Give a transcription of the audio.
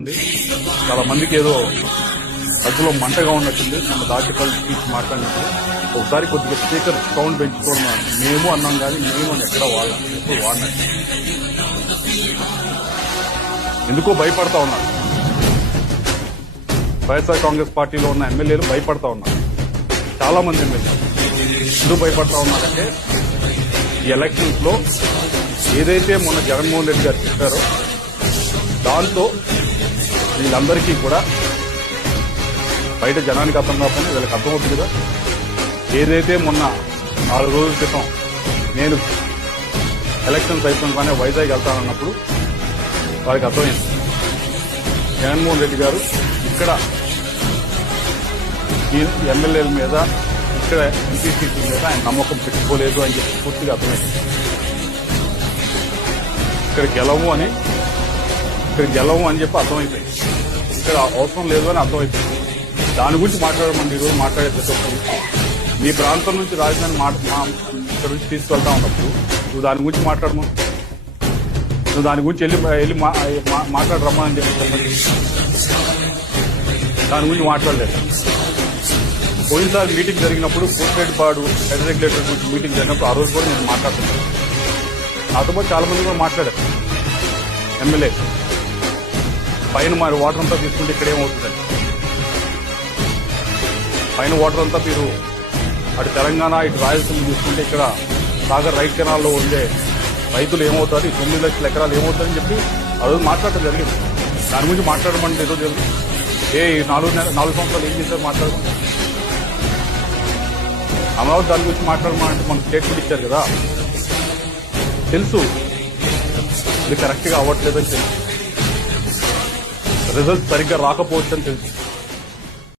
చాలా మందికి ఏదో కడుపులో మంటగా ఉన్నట్టుంది. మన రాజకీయాలు స్పీచ్ మాట్లాడినప్పుడు ఒకసారి కొద్దిగా స్పీకర్ సౌండ్ పెంచుకోవడం మేము అన్నాం కానీ మేము ఎక్కడ వాళ్ళం ఎప్పుడు వాడినట్టు ఎందుకో భయపడతా ఉన్నారు. వైఎస్ఆర్ కాంగ్రెస్ పార్టీలో ఉన్న ఎమ్మెల్యేలు భయపడతా ఉన్నారు. చాలా మంది ఎమ్మెల్యేలు ఎందుకు భయపడతా ఉన్నారంటే ఈ ఎలక్షన్స్ లో ఏదైతే మొన్న జగన్మోహన్ రెడ్డి గారు చెప్పారో దాంతో వీళ్ళందరికీ కూడా బయట జనానికి అర్థం కాకపోయినా వీళ్ళకి అర్థమవుతుంది కదా. ఏదైతే మొన్న 4 రోజుల క్రితం నేను ఎలక్షన్స్ అయిపోయినగానే వైజాగ్ వెళ్తానన్నప్పుడు వారికి అర్థమైంది జగన్మోహన్ రెడ్డి గారు ఇక్కడ ఈ ఎమ్మెల్యేల మీద ఇక్కడ ఎంపీ సీట్ల మీద ఆయన నమ్మకం పెట్టుకోలేదు అని చెప్పి పూర్తిగా అర్థమైంది. ఇక్కడ గెలవు అని చెప్పి అర్థమైపోయింది. ఇక్కడ అవసరం లేదు అని అర్థమైపోయింది. దాని గురించి మాట్లాడమండి. ఈరోజు మాట్లాడే మీ ప్రాంతం నుంచి రాజధాని ఇక్కడ నుంచి తీసుకెళ్తా ఉన్నప్పుడు నువ్వు దాని గురించి మాట్లాడము. నువ్వు దాని గురించి వెళ్ళి మాట్లాడరమ్మని చెప్పి దాని గురించి మాట్లాడలేదు. పోయినసారి మీటింగ్ జరిగినప్పుడు పోస్టేడ్పాడు హెడ్ రెగ్యులేటర్ గురించి మీటింగ్ జరిగినప్పుడు ఆ రోజు కూడా నేను మాట్లాడుతున్నాను. నాతో పాటు చాలా మంది కూడా మాట్లాడారు ఎమ్మెల్యే. పైన మరి వాటర్ అంతా తీసుకుంటే ఇక్కడ ఏమవుతుందండి? పైన వాటర్ అంతా మీరు అటు తెలంగాణ ఇటు రాయలసీమ తీసుకుంటే ఇక్కడ సాగర్ రైట్ కెనాల్లో ఉండే రైతులు ఏమవుతారు, 9 లక్షల ఎకరాలు ఏమవుతారని చెప్పి ఆ రోజు మాట్లాడటం జరిగింది. దాని గురించి మాట్లాడమంటే ఈరోజు ఏ 4 సంవత్సరాలు ఏం చేశారు మాట్లాడమని. అమరావతి దాని గురించి మాట్లాడమంటే మనకు స్టేట్మెంట్ ఇచ్చారు కదా. తెలుసు ఇది కరెక్ట్గా అవ్వట్లేదని తెలుసు, రిజల్ట్ సరిగ్గా రాకపోవచ్చని తెలుసు.